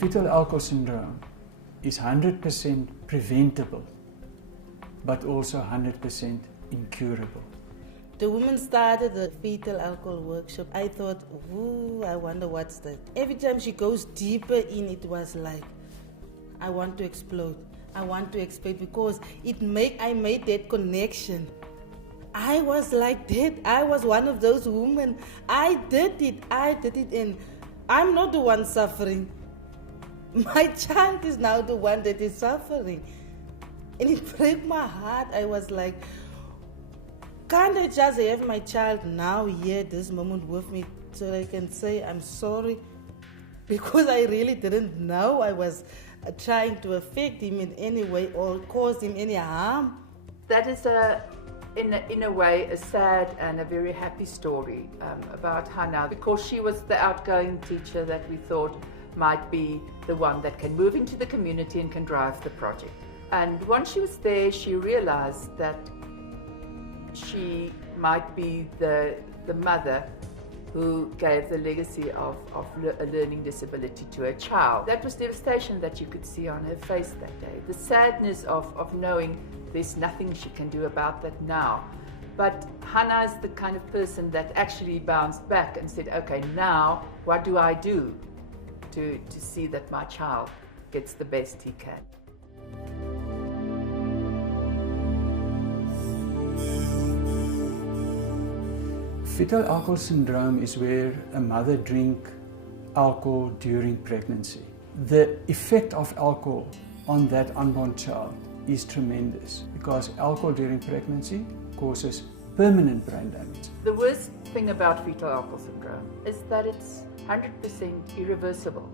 Fetal alcohol syndrome is 100% preventable, but also 100% incurable. The woman started the fetal alcohol workshop. I thought, ooh, I wonder what's that. Every time she goes deeper in, it was like, I want to explode. I want to explode because I made that connection. I was like that. I was one of those women. I did it, and I'm not the one suffering. My child is now the one that is suffering. And it broke my heart. I was like, can't I just have my child now here, this moment with me, so I can say I'm sorry? Because I really didn't know I was trying to affect him in any way or cause him any harm. That is in a way a sad and a very happy story about Hannah, because she was the outgoing teacher that we thought might be the one that can move into the community and can drive the project. And once she was there, she realized that she might be the mother who gave the legacy of a learning disability to her child. That was devastation that you could see on her face that day. The sadness of knowing there's nothing she can do about that now. But Hannah is the kind of person that actually bounced back and said, okay, now what do I do to see that my child gets the best he can? Fetal alcohol syndrome is where a mother drinks alcohol during pregnancy. The effect of alcohol on that unborn child is tremendous because alcohol during pregnancy causes permanent brain damage. The worst thing about fetal alcohol syndrome is that it's 100% irreversible.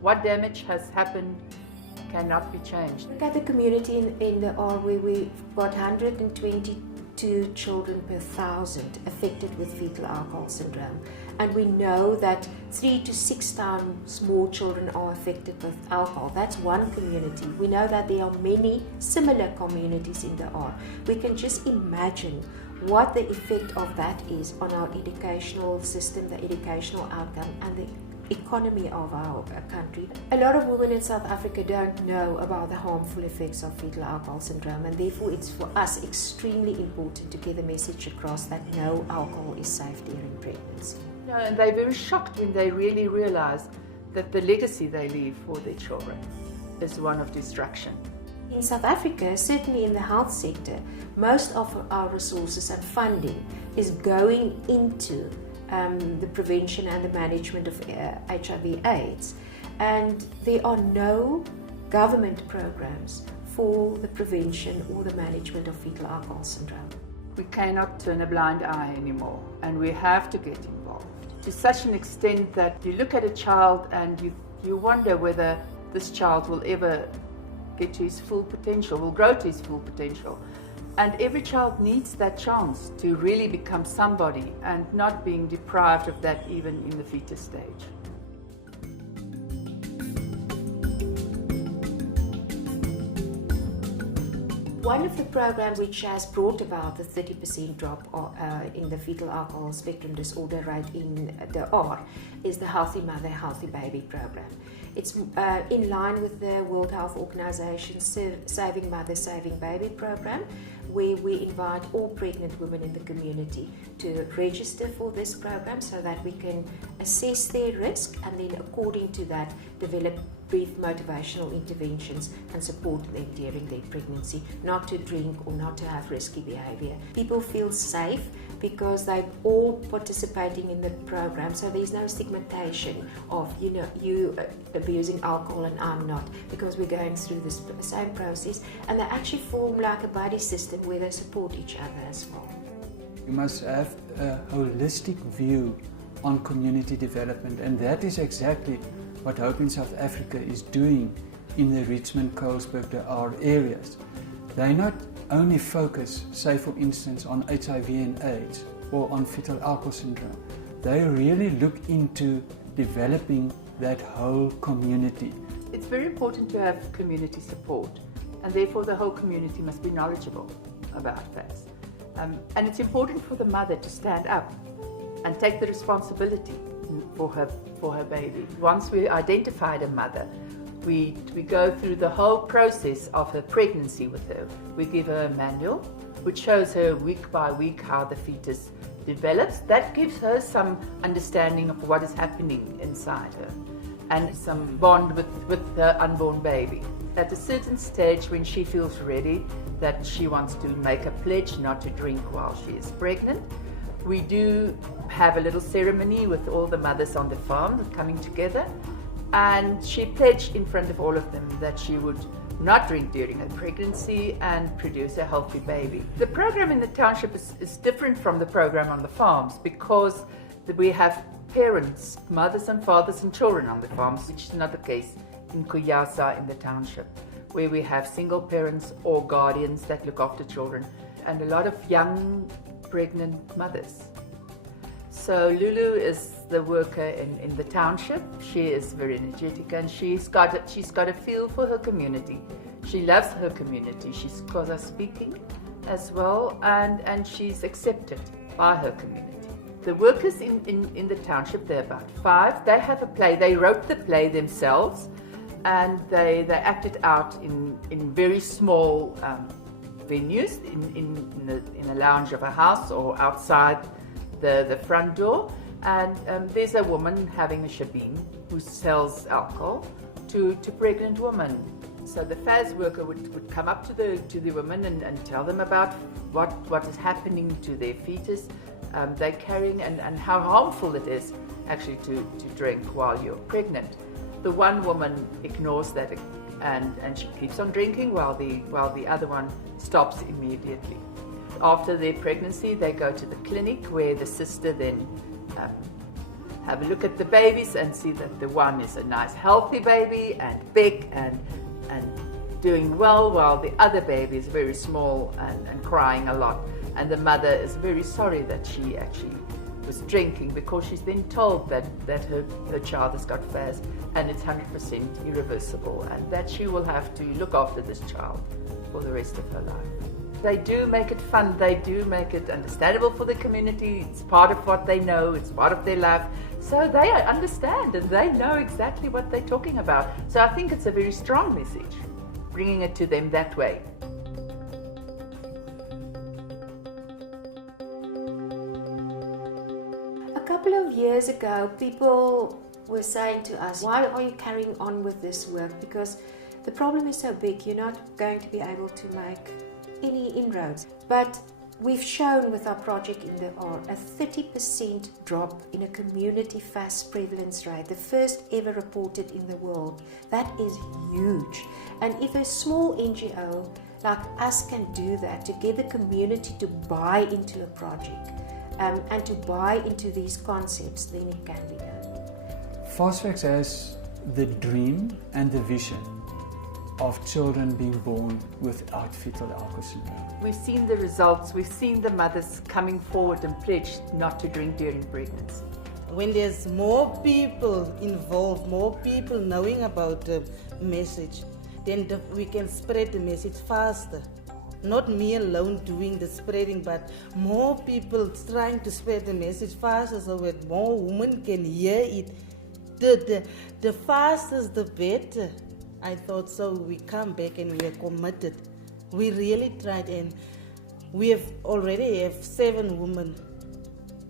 What damage has happened cannot be changed. Look at the community in the R where we've got 122 children per 1,000 affected with fetal alcohol syndrome. And we know that 3 to 6 times more children are affected with alcohol. That's one community. We know that there are many similar communities in the R. We can just imagine what the effect of that is on our educational system, the educational outcome, and the economy of our country. A lot of women in South Africa don't know about the harmful effects of fetal alcohol syndrome, and therefore it's for us extremely important to get the message across that no alcohol is safe during pregnancy. No, and they're very shocked when they really realize that the legacy they leave for their children is one of destruction. In South Africa, certainly in the health sector, most of our resources and funding is going into the prevention and the management of HIV/AIDS, and there are no government programs for the prevention or the management of fetal alcohol syndrome. We cannot turn a blind eye anymore, and we have to get involved to such an extent that you look at a child and you wonder whether this child will ever get to his full potential, will grow to his full potential. And every child needs that chance to really become somebody and not being deprived of that even in the fetus stage. One of the programs which has brought about the 30% drop in the fetal alcohol spectrum disorder rate in the R is the Healthy Mother, Healthy Baby program. It's in line with the World Health Organization's Saving Mother, Saving Baby program, where we invite all pregnant women in the community to register for this program so that we can assess their risk and then according to that develop brief motivational interventions and support them during their pregnancy, not to drink or not to have risky behavior. People feel safe because they're all participating in the program, so there's no stigmatization of, you abusing alcohol and I'm not, because we're going through this same process, and they actually form like a buddy system where they support each other as well. You must have a holistic view on community development, and that is exactly what Hope in South Africa is doing in the Richmond, Colesberg, the R areas. They not only focus, say for instance, on HIV and AIDS or on fetal alcohol syndrome, they really look into developing that whole community. It's very important to have community support, and therefore the whole community must be knowledgeable about FAS. And it's important for the mother to stand up and take the responsibility, for her baby. Once we identified a mother, we go through the whole process of her pregnancy with her. We give her a manual which shows her week by week how the fetus develops. That gives her some understanding of what is happening inside her and some bond with the unborn baby. At a certain stage, when she feels ready that she wants to make a pledge not to drink while she is pregnant, we do have a little ceremony with all the mothers on the farm coming together, and she pledged in front of all of them that she would not drink during her pregnancy and produce a healthy baby. The program in the township is different from the program on the farms because we have parents, mothers and fathers and children on the farms, which is not the case in Kuyasa in the township, where we have single parents or guardians that look after children and a lot of young pregnant mothers. So Lulu is the worker in the township. She is very energetic and she's got a feel for her community. She loves her community. She's Xhosa speaking as well, and she's accepted by her community. The workers in the township, they're about 5. They have a play. They wrote the play themselves, and they acted out in very small venues, in a lounge of a house or outside the front door. And there's a woman having a shebeen who sells alcohol to pregnant women. So the FAS worker would come up to the women and tell them about what is happening to their fetus they're carrying and how harmful it is actually to drink while you're pregnant. The one woman ignores that and she keeps on drinking while the other one stops immediately. After their pregnancy, they go to the clinic where the sister then have a look at the babies and see that the one is a nice healthy baby and big and doing well, while the other baby is very small and crying a lot. And the mother is very sorry that she actually was drinking, because she's then told that her child has got FAS and it's 100% irreversible, and that she will have to look after this child for the rest of her life. They do make it fun, they do make it understandable for the community. It's part of what they know, it's part of their life. So they understand and they know exactly what they're talking about. So I think it's a very strong message, bringing it to them that way. A couple of years ago, people were saying to us, why are you carrying on with this work? Because the problem is so big, you're not going to be able to make any inroads. But we've shown with our project in the R a 30% drop in a community FAS prevalence rate, the first ever reported in the world. That is huge. And if a small NGO like us can do that, to get the community to buy into a project and to buy into these concepts, then it can be done. Fosfax has the dream and the vision of children being born without fetal alcohol syndrome. We've seen the results, we've seen the mothers coming forward and pledged not to drink during pregnancy. When there's more people involved, more people knowing about the message, then we can spread the message faster. Not me alone doing the spreading, but more people trying to spread the message faster so that more women can hear it. The faster the better. I thought so. We come back and we are committed. We really tried, and we already have 7 women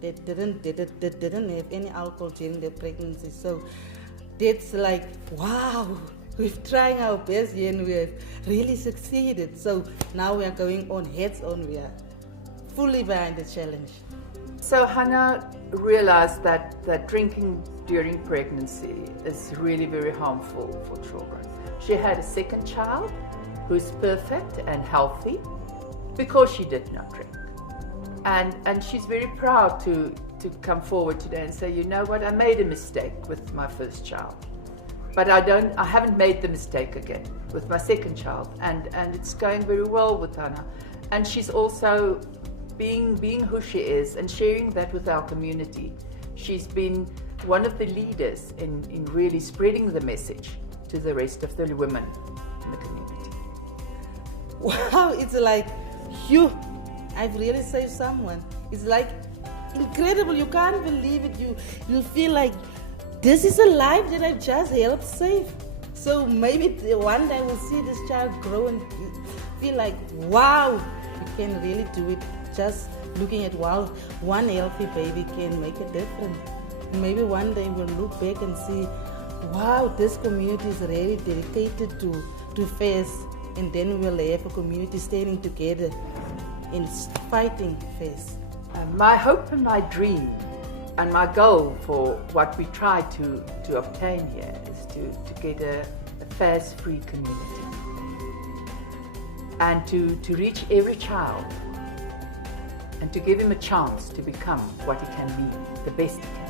that didn't have any alcohol during their pregnancy. So that's like, wow, we've tried our best here and we have really succeeded. So now we are going on heads on. We are fully behind the challenge. So Hannah realized that drinking during pregnancy is really very harmful for children. She had a second child who's perfect and healthy because she did not drink. And she's very proud to come forward today and say, you know what, I made a mistake with my first child. But I haven't made the mistake again with my second child. And it's going very well with Hannah. And she's also being who she is and sharing that with our community. She's been one of the leaders in really spreading the message to the rest of the women in the community. Wow, it's like, I've really saved someone. It's like incredible. You can't believe it. You feel like this is a life that I just helped save. So maybe one day we'll see this child grow and feel like, wow, you can really do it. Just looking at, wow, one healthy baby can make a difference. And maybe one day we'll look back and see, wow, this community is really dedicated to FAIRS, and then we'll have a community standing together in fighting FAIRS. My hope and my dream and my goal for what we try to obtain here is to get a FAIRS-free community and to reach every child and to give him a chance to become what he can be, the best he can.